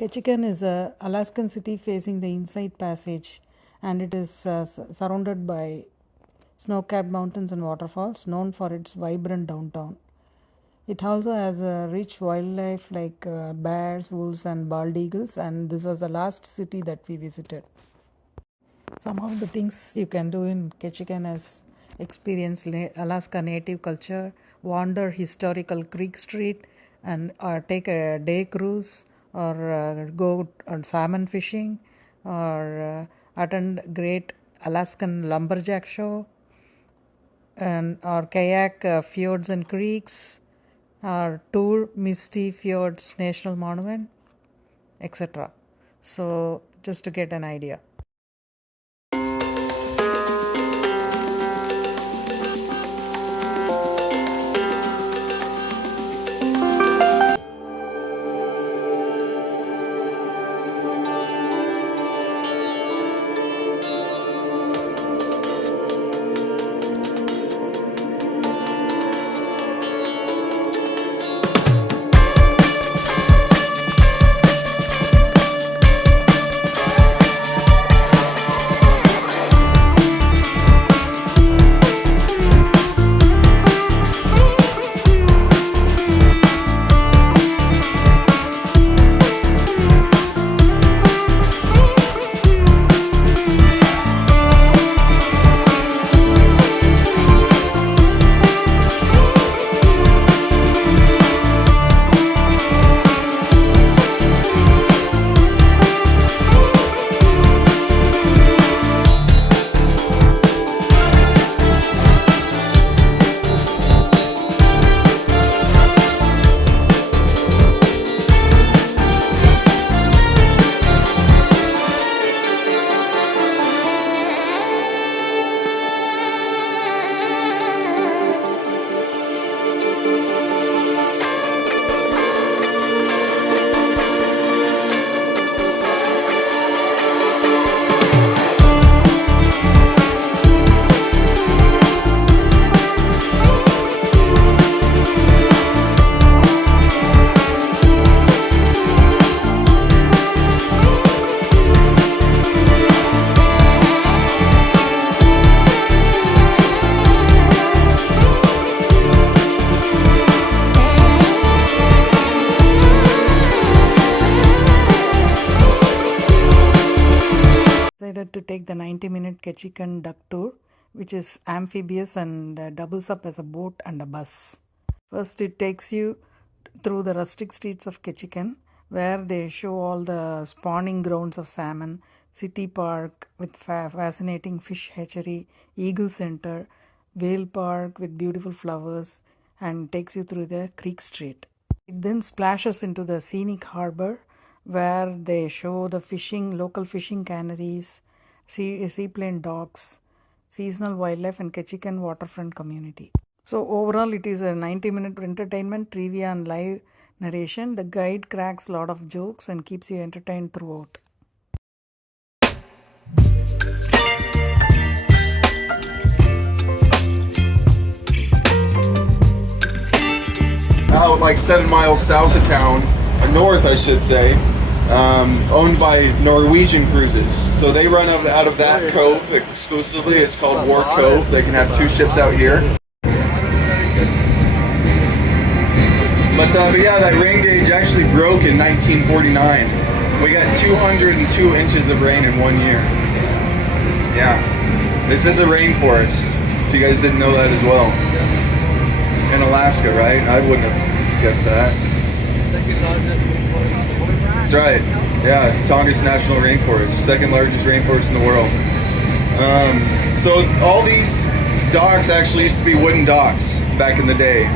Ketchikan is a Alaskan city facing the Inside Passage, and it is surrounded by snow-capped mountains and waterfalls, known for its vibrant downtown. It also has a rich wildlife like bears, wolves, and bald eagles, and this was the last city that we visited. Some of the things you can do in Ketchikan is experience Alaska native culture, wander historical Creek Street, and take a day cruise, or go on salmon fishing, or attend great Alaskan lumberjack show, and or kayak fjords and creeks, or tour Misty Fjords National Monument, etc. So just to get an idea. Decided to take the 90-minute Ketchikan duck tour, which is amphibious and doubles up as a boat and a bus. First, it takes you through the rustic streets of Ketchikan, where they show all the spawning grounds of salmon, city park with fascinating fish hatchery, eagle center, whale park with beautiful flowers, and takes you through the Creek Street. It then splashes into the scenic harbor, where they show the local fishing canneries, seaplane docks, seasonal wildlife, and Ketchikan waterfront community. So overall, it is a 90-minute entertainment, trivia, and live narration. The guide cracks a lot of jokes and keeps you entertained throughout. Out like 7 miles south of town, or north I should say, owned by Norwegian Cruises. So they run out of that cove exclusively. It's called War Cove. They can have 2 ships out here. But yeah, that rain gauge actually broke in 1949. We got 202 inches of rain in 1 year. Yeah, this is a rainforest, if you guys didn't know that as well. In Alaska, right? I wouldn't have guessed that. That's right. Yeah, Tongass National Rainforest, second largest rainforest in the world. So all these docks actually used to be wooden docks back in the day.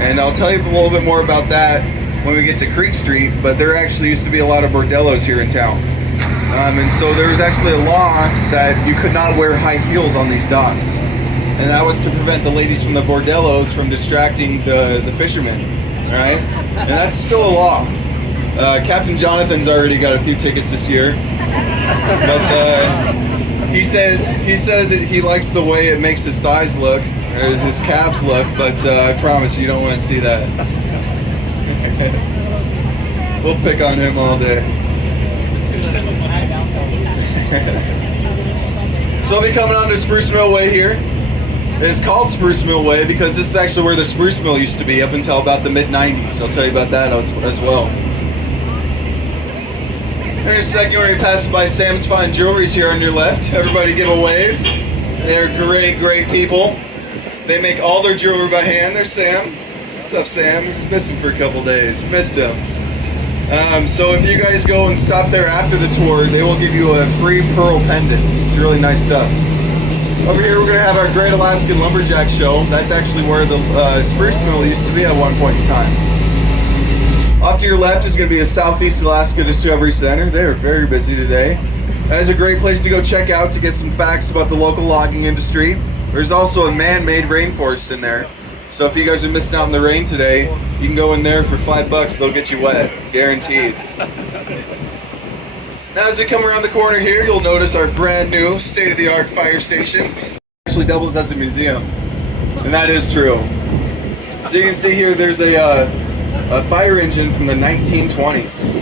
And I'll tell you a little bit more about that when we get to Creek Street, but there actually used to be a lot of bordellos here in town. And so there was actually a law that you could not wear high heels on these docks. And that was to prevent the ladies from the bordellos from distracting the fishermen, right? And that's still a law. Captain Jonathan's already got a few tickets this year, but he says he likes the way it makes his thighs look, or his calves look. But I promise you don't want to see that. We'll pick on him all day. So I'll be coming on to Spruce Mill Way here. It's called Spruce Mill Way because this is actually where the spruce mill used to be up until about the mid-90s. I'll tell you about that as well. There's a second where you pass by Sam's Fine Jewelry's here on your left. Everybody give a wave. They're great, great people. They make all their jewelry by hand. There's Sam. What's up, Sam? He's missing for a couple days. Missed him. So if you guys go and stop there after the tour, they will give you a free pearl pendant. It's really nice stuff. Over here we're going to have our Great Alaskan Lumberjack Show. That's actually where the spruce mill used to be at one point in time. Off to your left is going to be the Southeast Alaska Discovery Center. They're very busy today. That is a great place to go check out to get some facts about the local logging industry. There's also a man-made rainforest in there. So if you guys are missing out on the rain today, you can go in there for $5. They'll get you wet, guaranteed. Now as we come around the corner here, you'll notice our brand new state-of-the-art fire station. It actually doubles as a museum, and that is true. So you can see here there's a fire engine from the 1920s.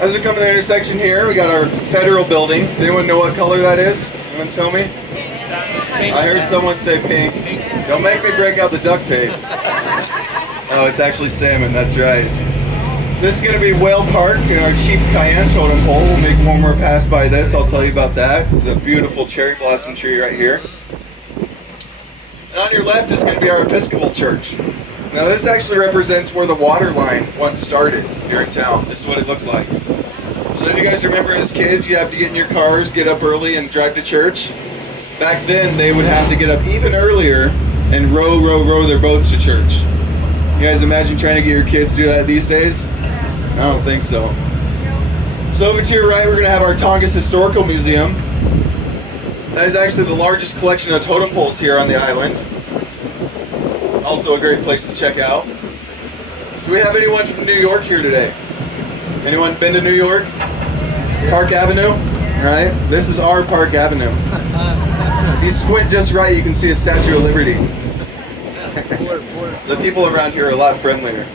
As we come to the intersection here, we got our federal building. Does anyone know what color that is? Anyone tell me? I heard someone say pink. Don't make me break out the duct tape. Oh, it's actually salmon, that's right. This is going to be Whale Park, and our Chief Cayenne totem pole. We'll make one more pass by this, I'll tell you about that. There's a beautiful cherry blossom tree right here. And on your left is going to be our Episcopal Church. Now this actually represents where the water line once started here in town. This is what it looked like. So if you guys remember as kids, you have to get in your cars, get up early and drive to church. Back then they would have to get up even earlier and row their boats to church. You guys imagine trying to get your kids to do that these days? I don't think so. So over to your right, we're going to have our Tongass Historical Museum. That is actually the largest collection of totem poles here on the island. Also a great place to check out. Do we have anyone from New York here today? Anyone been to New York? Park Avenue? Right? This is our Park Avenue. If you squint just right, you can see a Statue of Liberty. The people around here are a lot friendlier.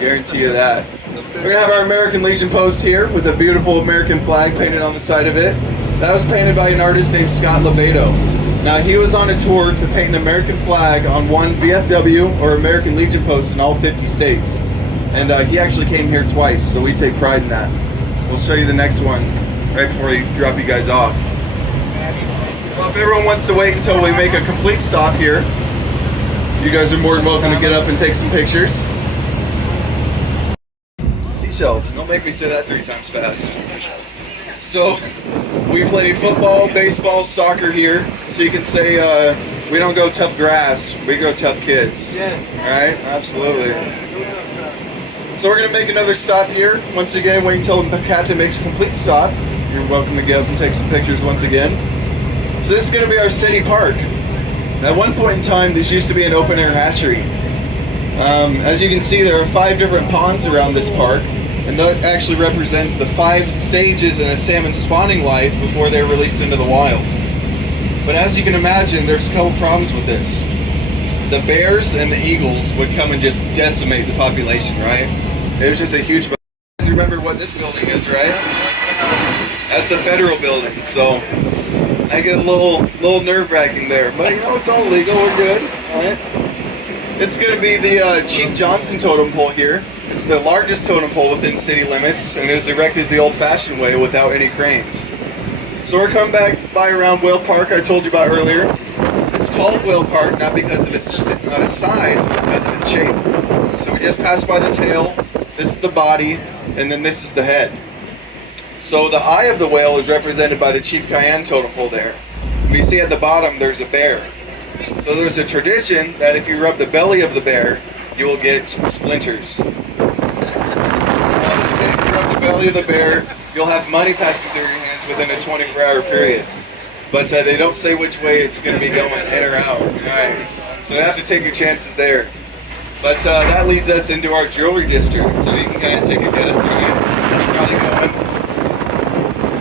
Guarantee you that. We're going to have our American Legion post here with a beautiful American flag painted on the side of it. That was painted by an artist named Scott Lebedo. Now he was on a tour to paint an American flag on one VFW or American Legion post in all 50 states. And he actually came here twice, so we take pride in that. We'll show you the next one right before we drop you guys off. Well, if everyone wants to wait until we make a complete stop here, you guys are more than welcome to get up and take some pictures. Seashells. Don't make me say that 3 times fast. So, we play football, baseball, soccer here. So you can say, we don't go tough grass, we go tough kids. Alright? Absolutely. So we're going to make another stop here. Once again, wait until the captain makes a complete stop. You're welcome to get up and take some pictures once again. So this is going to be our city park. At one point in time, this used to be an open-air hatchery. As you can see, there are 5 different ponds around this park, and that actually represents the 5 stages in a salmon spawning life before they're released into the wild. But as you can imagine, there's a couple problems with this. The bears and the eagles would come and just decimate the population, right? It was just a huge... You guys remember what this building is, right? That's the federal building, so I get a little nerve-wracking there. But you know, it's all legal, we're good, right? This is going to be the Chief Johnson totem pole here. It's the largest totem pole within city limits, and it was erected the old-fashioned way without any cranes. So we're coming back by around Whale Park I told you about earlier. It's called Whale Park not because of its size, but because of its shape. So we just passed by the tail, this is the body, and then this is the head. So the eye of the whale is represented by the Chief Cayenne totem pole there. And you see at the bottom there's a bear. So there's a tradition that if you rub the belly of the bear, you will get splinters. Now they say if you rub the belly of the bear, you'll have money passing through your hands within a 24-hour period. But they don't say which way it's going to be going, in or out. Alright, so you have to take your chances there. But that leads us into our jewelry district, so you can kind of take a guess. Probably going.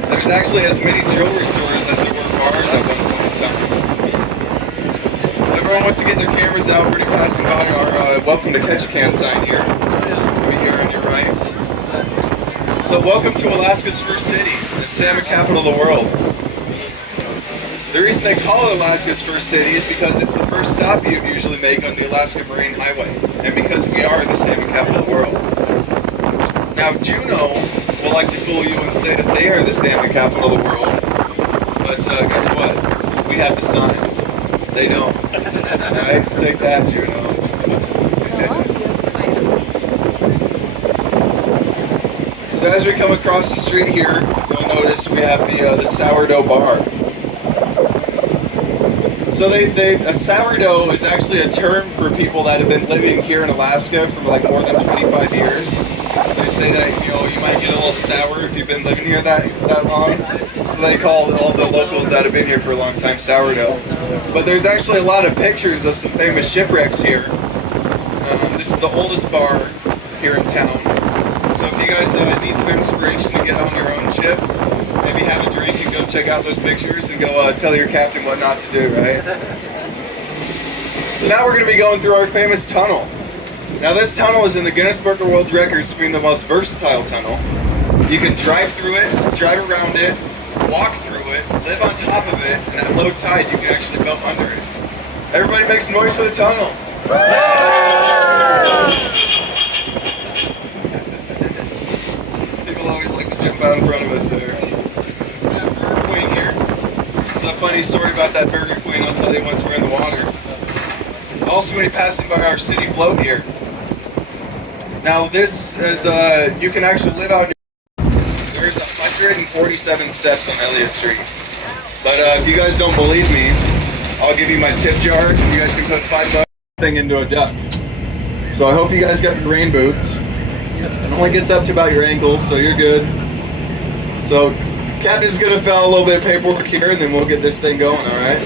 There's actually as many jewelry stores as there were bars at one point in time. So everyone wants to get their cameras out. We're going to be passing by our Welcome to Ketchikan sign here. It's going to be here on your right. So welcome to Alaska's first city, the salmon capital of the world. The reason they call it Alaska's first city is because it's the first stop you'd usually make on the Alaska Marine Highway, and because we are the salmon capital of the world. Now Juneau will like to fool you and say that they are the salmon capital of the world, but guess what? We have the sign. They don't. Alright? Take that, Juneau. So as we come across the street here, you'll notice we have the sourdough bar. So a sourdough is actually a term for people that have been living here in Alaska for like more than 25 years. They say that, you know, you might get a little sour if you've been living here that long. So they call all the locals that have been here for a long time sourdough. But there's actually a lot of pictures of some famous shipwrecks here. This is the oldest bar here in town. So if you guys need some inspiration to get on your own ship, maybe have a drink and go check out those pictures and go tell your captain what not to do, right? So now we're going to be going through our famous tunnel. Now this tunnel is in the Guinness Book of World Records being the most versatile tunnel. You can drive through it, drive around it, walk through it, live on top of it, and at low tide you can actually go under it. Everybody make some noise for the tunnel. People always like to jump out in front of us there. Burger Queen here. There's a funny story about that Burger Queen I'll tell you once we're in the water. Also when you pass by our city float here. Now this is, you can actually live out in there's 147 steps on Elliott Street. But if you guys don't believe me, I'll give you my tip jar. You guys can put $5 thing into a duck. So I hope you guys got your rain boots. It only gets up to about your ankles, so you're good. So Captain's gonna fill out a little bit of paperwork here and then we'll get this thing going, alright?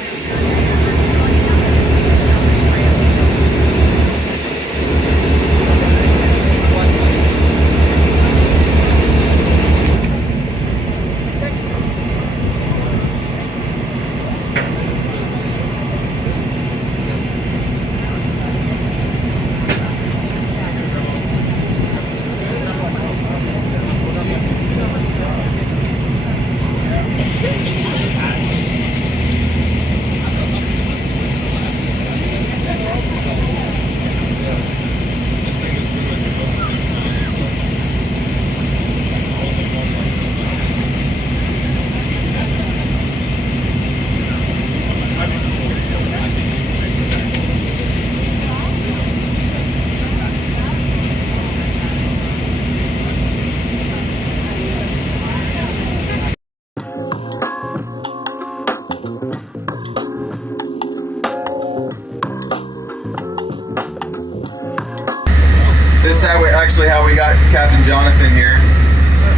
This is actually how we got Captain Jonathan here.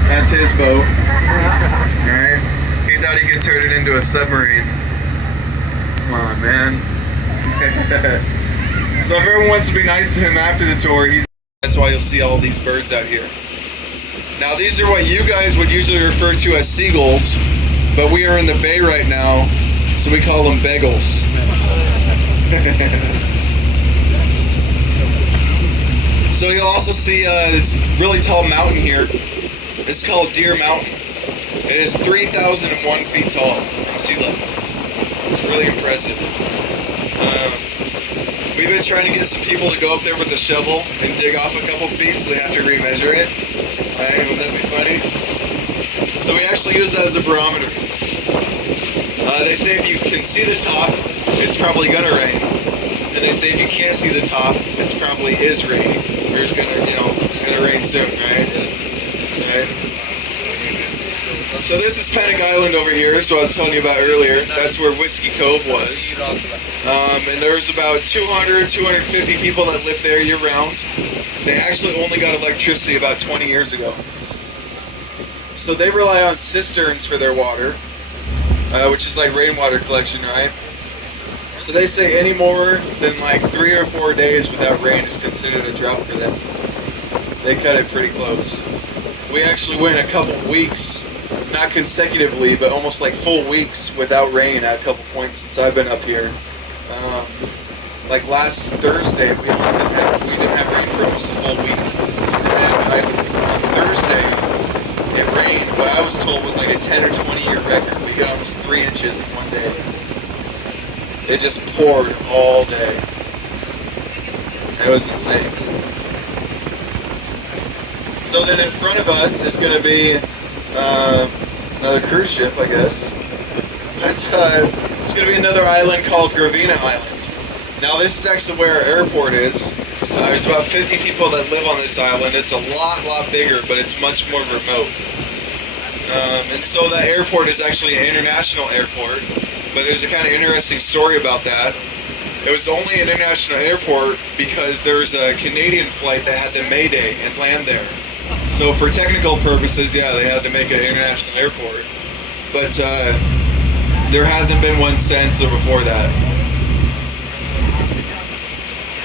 That's his boat. Alright. He thought he could turn it into a submarine. Come on, man. So if everyone wants to be nice to him after the tour, that's why you'll see all these birds out here. Now these are what you guys would usually refer to as seagulls, but we are in the bay right now, so we call them bagels. So you'll also see this really tall mountain here. It's called Deer Mountain. It is 3,001 feet tall from sea level. It's really impressive. We've been trying to get some people to go up there with a shovel and dig off a couple feet so they have to remeasure it. Wouldn't that be funny? So we actually use that as a barometer. They say if you can see the top, it's probably gonna rain. And they say if you can't see the top, it's probably is raining. Or it's gonna rain soon, right? So this is Penick Island over here, so I was telling you about earlier. That's where Whiskey Cove was. And there was about 200, 250 people that lived there year round. They actually only got electricity about 20 years ago. So they rely on cisterns for their water, which is like rainwater collection, right? So they say any more than like 3 or 4 days without rain is considered a drought for them. They cut it pretty close. We actually went a couple weeks, not consecutively, but almost like full weeks without rain at a couple points since I've been up here. Like last Thursday, we didn't have rain for almost a full week. And then on Thursday, it rained. What I was told was like a 10 or 20-year record. We got almost 3 inches in one day. It just poured all day. It was insane. So then in front of us is going to be another cruise ship, I guess. It's going to be another island called Gravina Island. Now this is actually where our airport is. There's about 50 people that live on this island. It's a lot bigger, but it's much more remote. And so that airport is actually an international airport. But there's a kind of interesting story about that. It was only an international airport because there was a Canadian flight that had to mayday and land there. So for technical purposes, yeah, they had to make an international airport. But there hasn't been one since or before that.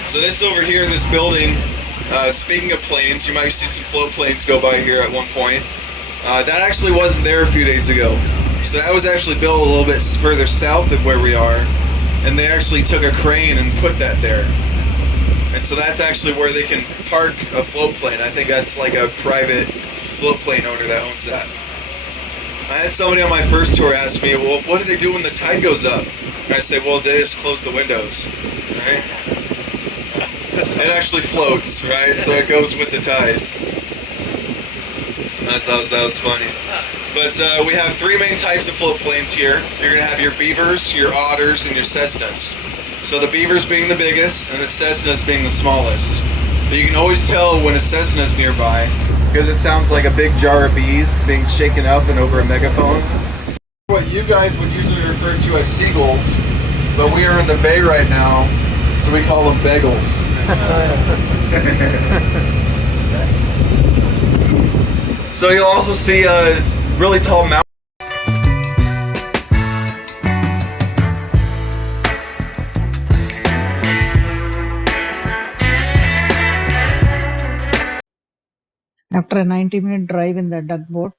So this over here, this building, speaking of planes, you might see some float planes go by here at one point. That actually wasn't there a few days ago. So that was actually built a little bit further south of where we are. And they actually took a crane and put that there. And so that's actually where they can park a float plane. I think that's like a private float plane owner that owns that. I had somebody on my first tour ask me, well, what do they do when the tide goes up? And I say, well, they just close the windows, right? It actually floats, right? So it goes with the tide. I thought that was funny. But we have 3 main types of float planes here. You're going to have your Beavers, your Otters, and your Cessnas. So the Beavers being the biggest, and the Cessnas being the smallest. But you can always tell when a Cessna's nearby, because it sounds like a big jar of bees being shaken up and over a megaphone. What you guys would usually refer to as seagulls, but we are in the bay right now, so we call them bagels. So you'll also see it's really tall mountains. After a 90-minute drive in the tugboat,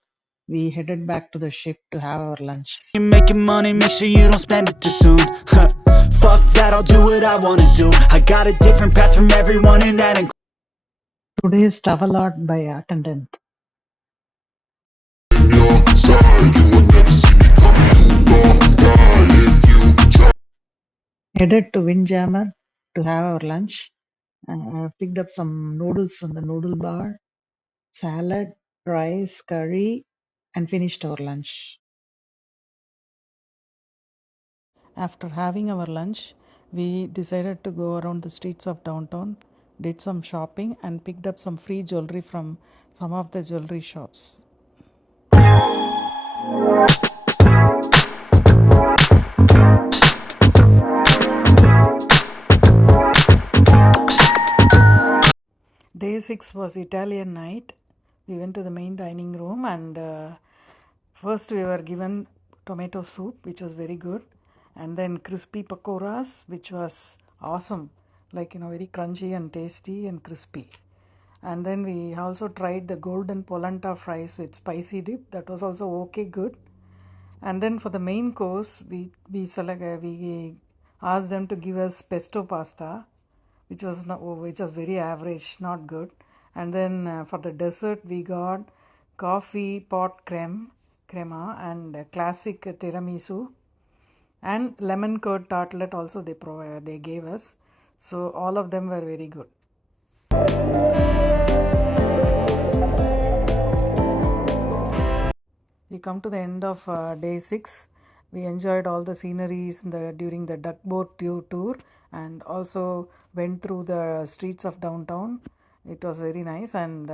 we headed back to the ship to have our lunch. You're making money, make sure you don't spend it too soon. Fuck that, I'll do what I wanna do. I got a different path from everyone in that. Today's travel art by attendant. Headed to Windjammer to have our lunch. Picked up some noodles from the noodle bar, salad, rice, curry, and finished our lunch. After having our lunch, we decided to go around the streets of downtown, did some shopping, and picked up some free jewelry from some of the jewelry shops. Day 6 was Italian night. We went to the main dining room and first we were given tomato soup, which was very good, and then crispy pakoras, which was awesome, like very crunchy and tasty and crispy. And then we also tried the golden polenta fries with spicy dip. That was also okay, good. And then for the main course, we asked them to give us pesto pasta, which was very average, not good. And then for the dessert, we got coffee pot crema and classic tiramisu, and lemon curd tartlet also they gave us. So all of them were very good. We come to the end of day 6. We enjoyed all the sceneries during the duckboat tour and also went through the streets of downtown. It was very nice and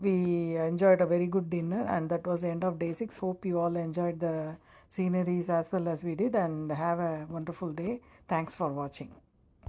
we enjoyed a very good dinner, and that was the end of day 6. Hope you all enjoyed the sceneries as well as we did, and have a wonderful day. Thanks for watching.